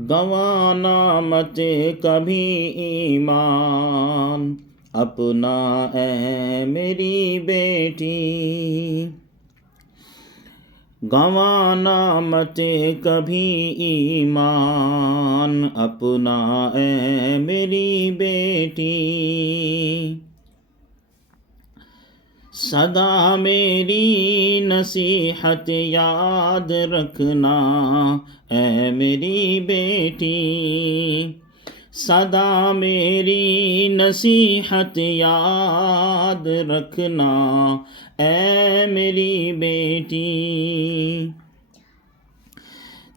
گنوانا مت کبھی ایمان اپنا اے میری بیٹی، گنوانا مت کبھی ایمان اپنا اے میری بیٹی، سدا میری نصیحت یاد رکھنا اے میری بیٹی، سدا میری نصیحت یاد رکھنا اے میری بیٹی،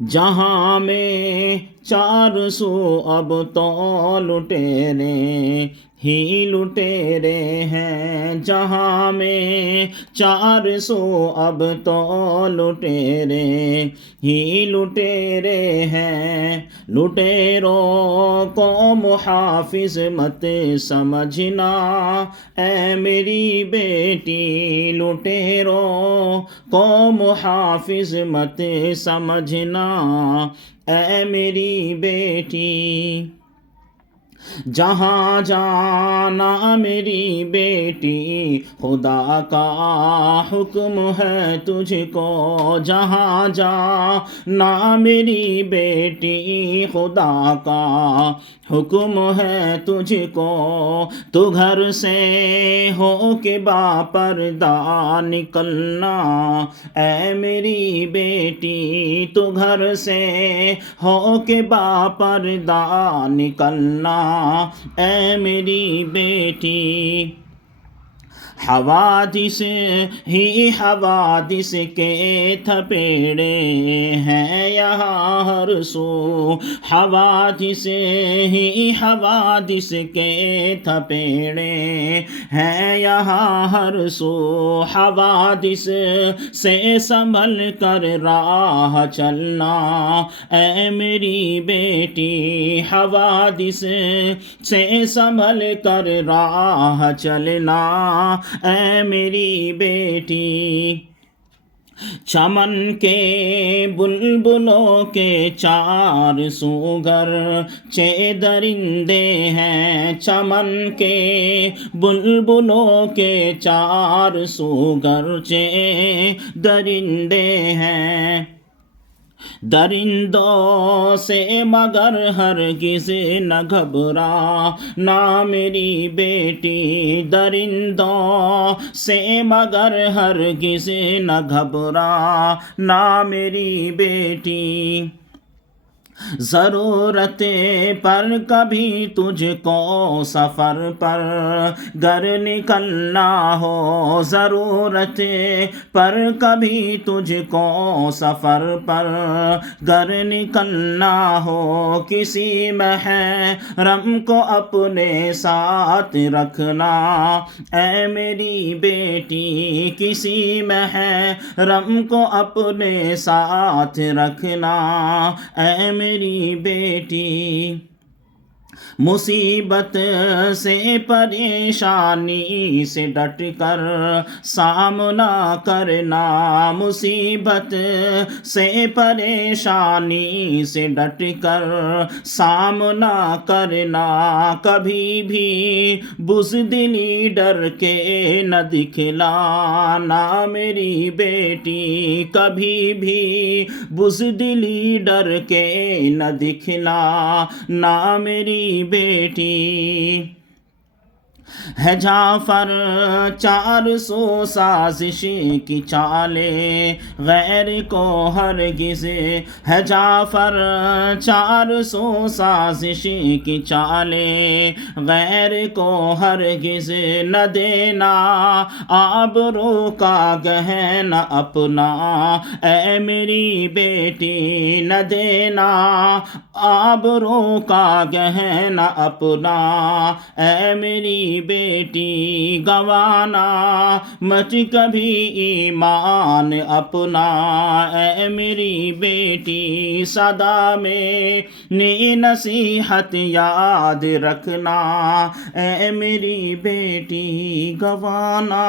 جہاں میں چار سو اب تو لٹیرے ہی لٹیرے ہیں، جہاں میں چار سو اب تو لٹیرے ہی لٹیرے ہیں، لٹیروں کو محافظ مت سمجھنا اے میری بیٹی، لٹیروں کو محافظ مت سمجھنا اے میری بیٹی، جہاں جانا میری بیٹی خدا کا حکم ہے تجھ کو، جہاں جانا میری بیٹی خدا کا حکم ہے تجھ کو، تو گھر سے ہو کے با پردہ نکلنا اے میری بیٹی، تو گھر سے ہو کے با پردہ نکلنا اے میری بیٹی، حوادث ہی حوادث کے تھپیڑے ہیں یہاں ہر سو، حوادث ہی حوادث کے تھپیڑے ہیں یہاں ہر سو، حوادث سے سنبھل کر راہ چلنا اے میری بیٹی، حوادث سے سنبھل کر راہ چلنا اے میری بیٹی، چمن کے بلبلوں کے چار سو گرچہ درندے ہیں، چمن کے بلبلوں کے چار سو گرچہ درندے ہیں، درندوں سے مگر ہرگز نہ گھبرانا میری بیٹی، درندوں سے مگر ہرگز نہ گھبرانا میری بیٹی، ضرورت پر کبھی تجھ کو سفر پر گر نکلنا ہو، ضرورت پر کبھی تجھ کو سفر پر گر نکلنا ہو، کسی محرم کو اپنے ساتھ رکھنا اے میری بیٹی، کسی محرم کو اپنے ساتھ رکھنا اے میری بیٹی، مصیبت سے پریشانی سے ڈٹ کر سامنا کرنا، مصیبت سے پریشانی سے ڈٹ کر سامنا کرنا، کبھی بھی بزدلی ڈر کے نہ دکھلانا میری بیٹی، کبھی بھی بزدلی ڈر کے نہ دکھلانا میری بیٹی، ہے جعفر چار سو سازش کی چالیں غیر کو ہرگز، ہے جعفر چار سو سازش کی چالیں غیر کو ہرگز، نہ دینا آبرو کا گہنا اپنا اے میری بیٹی، نہ دینا آبرو کا گہنا اپنا اے میری بیٹی گوانا مت کبھی ایمان اپنا، اے میری بیٹی صدا میں نصیحت یاد رکھنا، اے میری بیٹی گوانا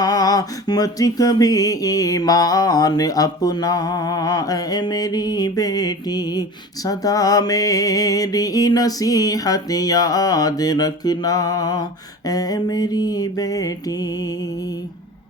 مت کبھی ایمان اپنا، اے میری بیٹی صدا میری نصیحت یاد رکھنا، اے میری بیٹی۔